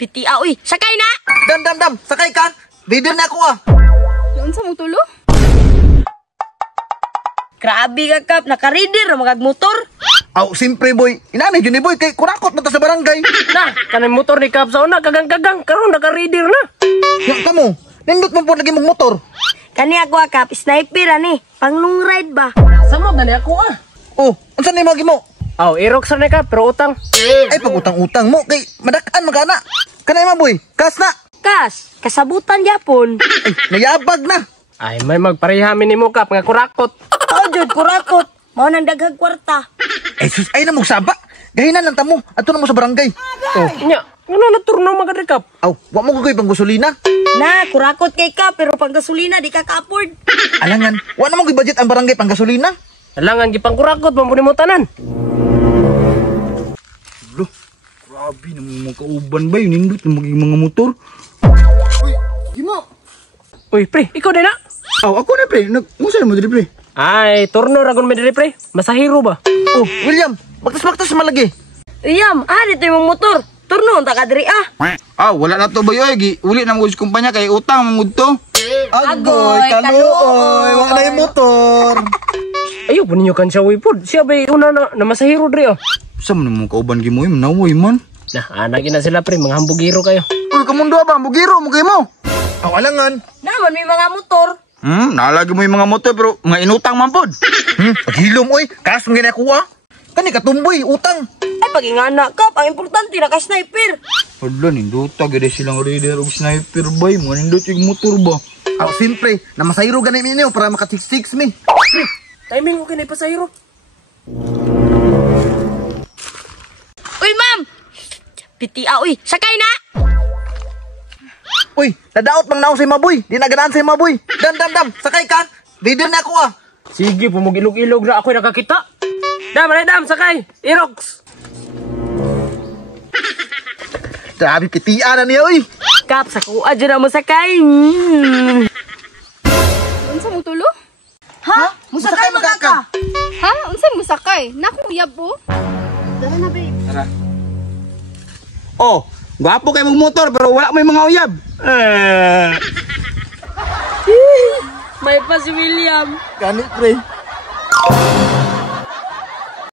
Piti uy, sakay na. Dam, sakay ka. Leader na ako ah. Yun sa mong tulo? Grabe ka kap, naka-reader magagmotor. Aw, simpre boy. Inanay yun ni boy kay kurakot mata sa barangay. Na, kanang motor ni Kap sa una, kagang-kagang, karon naka-reader na. Nga kamo, nindot mo po lagi mong motor. Kani ako kap, sniper ani. Pang long ride ba? Samot na niya ako ah. Oh, unsan ni magi mo? Aw, Aerox na ka, pero utang. Ay pag utang-utang mo kay madakan magana. Kanay ma boy, kas na. Kas, kasabutan yapon. Ay, nayabag na. Ay, may magparehamin ni mo Kap, nga kurakot. Oh, jud kurakot. Mao nang daghag kwarta. Ay sus, ay na mong saba. Gahinan lang tamo. Ato na mo sa barangay. Oh, nya, ano naturno mga Kap? Aw, wa mo kagoy pang gasolina. Na, kurakot kay ka pero pang gasolina di ka ka-afford. Alangan, wa na mo budget ang barangay pang gasolina. Alangan gipang kurakot, mampuni mo tanan. Lo, grabe naman mga kauban ba yun? Nindot na maging mga motor. Uy, Gimo. Uy, pre, ikaw din na? Aw, ako na pre. Nag-musa mo dili pre. Ay, turno ragon mo diri pre. Masahiro ba? Oh, William, baktas-baktas malagi. Iyam, dito yung motor. Turno, taka diri Ah, wala na to boy oy, uli na mo sa kumpanya kay utang mangud to. Agoy, kaluoy, wala na yung motor. Ayaw po ninyo kan siya wipod. Siya ba'y una na masahiro diri oh. Sa man mo kauban gimo manaway man. Nah, anagin na sila pre, mga hambugiro kayo. Uy, kamundo ba bugiro mo kay mo? Aw, alangan. Naman may mga motor. Nalagi mo yung mga motor pero mga inutang man pod. Paghilom oy, kas mo ginakuha. Kani katumboy, utang. Ay, pag-ingana ka, ang importante naka-sniper. Hala, ninduta gede silang reader og sniper bay mo nindot yung motor ba. Aw, simpre, na masayro ganay ninyo para makatiks-tiks mi. Timing ko kinay pasahiro. Uy, ma'am! Piti uy, sakay na! Uy, nadaot mang naong sa maboy. Di naganaan sa maboy. Dam, sakay ka. Leader na ako ah. Sige, pumugilog-ilog na ako'y nakakita. Dam, sakay! Aerox! Grabe, kitian na niya uy. Kap, sa kuha dyan na mo sakay. Unsa mong tulo? Ha? Musakay magaka. Ha? Unsa mo sakay? Naku, uyab po. Dara na, babe. Oh, gwapo kay mong motor pero wala mo yung mga uyab. May pa si William. Kani pre.